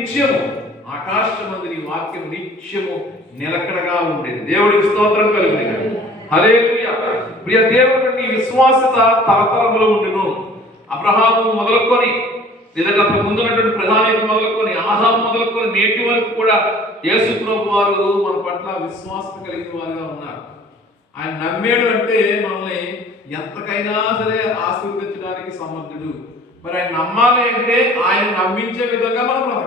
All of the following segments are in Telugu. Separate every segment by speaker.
Speaker 1: నిత్యము. ఆకాశమందు నీ వాక్యం నిత్యము నిలకడగా ఉండేది. దేవుడికి స్తోత్రం కలిగింది అదే ప్రియ దేవుడు నీ విశ్వాసత తరతరములు ఉండును. అబ్రహాము మొదలుకొని లేదా ముందున్నటువంటి ప్రధాని మొదలుకొని ఆహారం మొదలుకొని నేటి వరకు కూడా యేసు ప్రభు వారు మన పట్ల విశ్వాసత కలిగిన వారుగా ఉన్నారు. ఆయన నమ్మేడు అంటే మనల్ని ఎంతకైనా సరే ఆశీర్వదించడానికి సమర్థుడు. మరి ఆయన నమ్మాలి అంటే ఆయన నమ్మించే విధంగా మనం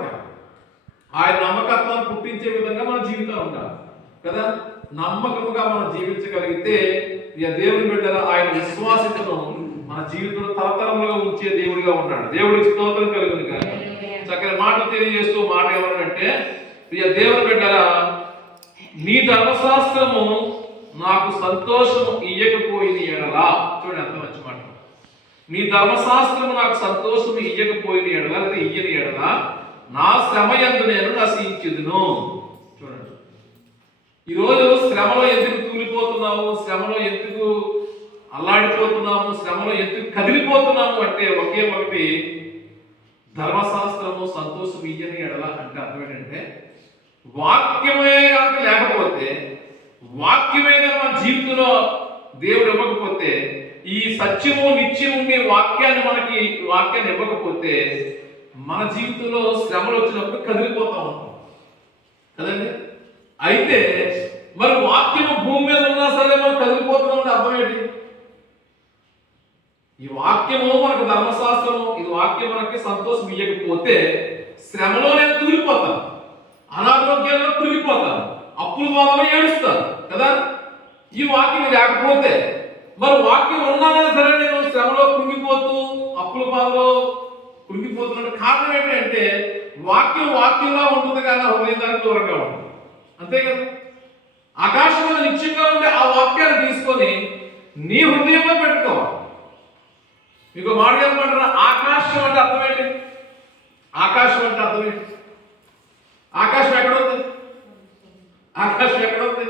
Speaker 1: ఆయన నమ్మకత్వాన్ని పుట్టించే విధంగా మన జీవితం ఉండాలి. కదా? నమ్మకముగా మనం జీవించగలిగితే ఇక దేవుని బిడ్డల ఆయన విశ్వాసతను మన జీవితంలో తరతరములుగా ఉంచే దేవుడిగా ఉన్నాడు. దేవుడికి స్తోత్రం కలుగును కానీ చక్కని మాటలు తెలియజేస్తూ మాట ఏమనంటే ప్రియ దేవుని బిడ్డల నీ ధర్మశాస్త్రము నాకు సంతోషము ఇయ్యకపోయింది ఎడలా. చూడండి ఎంత మంచి మాట. నీ ధర్మశాస్త్రము నాకు సంతోషము ఇయ్యకపోయింది ఎడలా లేదా ఇయ్యని ఎడలా నా శ్రమయందు నేను నశించుదును. చూడండి. ఈరోజు శ్రమలో ఎందుకు తూలిపోతున్నాము శ్రమలో ఎందుకు అల్లాడిపోతున్నాము? శ్రమలో ఎందుకు కదిలిపోతున్నాము అంటే ఒకే ఒకటి ధర్మశాస్త్రము సంతోషం ఇయ్యని ఎడల అంటే అర్థం ఏంటంటే వాక్యమే కనుక లేకపోతే వాక్యమే కనుక మన జీవితంలో దేవుడు ఇవ్వకపోతే ఈ సత్యము నిత్యం ఉండే వాక్యాన్ని మనకి వాక్యాన్ని ఇవ్వకపోతే మన జీవితంలో శ్రమలు వచ్చినప్పుడు కదిలిపోతా ఉంటాం. కదండి? అయితే మరి వాక్యము భూమి మీద ఉన్నా సరే మనం కదిలిపోతున్నాం అంటే అర్థం ఏంటి? ఈ వాక్యము మనకు ధర్మశాస్త్రము ఇది వాక్యం మనకి సంతోషం ఇవ్వకపోతే శ్రమలో నేను తూలిపోతాను అనారోగ్యంలో కురిగిపోతాను అప్పుల బాధలో ఏడుస్తాను కదా? ఈ వాక్యం లేకపోతే మరి వాక్యం ఉన్నానని సరే నేను శ్రమలో కృంగిపోతున్న కారణం ఏంటంటే వాక్యం వాక్యంగా ఉంటుంది కానీ హృదయానికి దూరంగా ఉంటుంది. అంతే కదా? ఆకాశం మీద నిత్యంగా ఉండే ఆ వాక్యాన్ని తీసుకొని నీ హృదయంలో పెట్టుకోవాలి. మీకు మాట చెప్పమంటారా? ఆకాశం అంటే అర్థం ఏంటి? ఆకాశం అంటే అర్థం ఏంటి? ఆకాశం ఎక్కడ ఉంది? ఆకాశం ఎక్కడ ఉంది?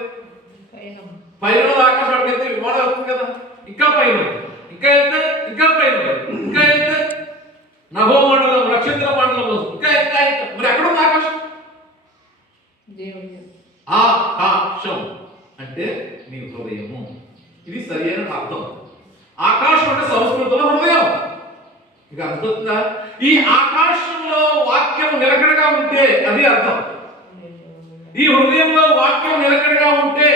Speaker 1: పైన. ఆకాశం వెళ్తే విమానం వస్తుంది కదా? ఇంకా పైన. ఇంకా వెళ్తే ఇంకా పైన ఉంది. ఇంకా వెళ్తే నభో మండలం నక్షత్ర మండలం వస్తుంది. ఇంకా ఇంకా ఇంకా మరి ఎక్కడ ఉంది ఆకాశం ఆకాశం అంటే నీ హృదయము. ఇది సరైన అర్థం. ఆకాశం అంటే సంస్కృతంలో హృదయం. ఇక అర్థమవుతుందా? ఈ ఆకాశంలో వాక్యం నిలకడగా ఉంటే అది అర్థం. ఈ హృదయంలో వాక్యం నిలకడగా ఉంటే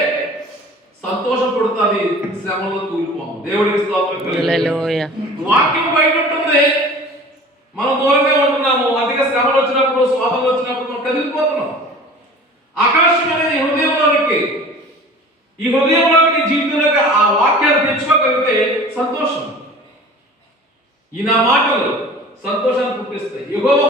Speaker 1: సంతోషపడుతుంది శ్రమలో తూలిపోము. దేవుడికి వాక్యం బయట ఉంటుంది మనం దూరంగా ఉంటున్నాము. అధిక శ్రమలు వచ్చినప్పుడు శోభలు వచ్చినప్పుడు మనం కదిలిపోతున్నాం. ఆకాశం అనేది హృదయంలోనికి ఈ హృదయంలోనికి జీవితంలోకి ఆ వాక్యాన్ని తెచ్చుకోగలిగితే సంతోషం. ఈ నా మాటలు సంతోషాన్ని పుట్టిస్తాయి. యెహోవా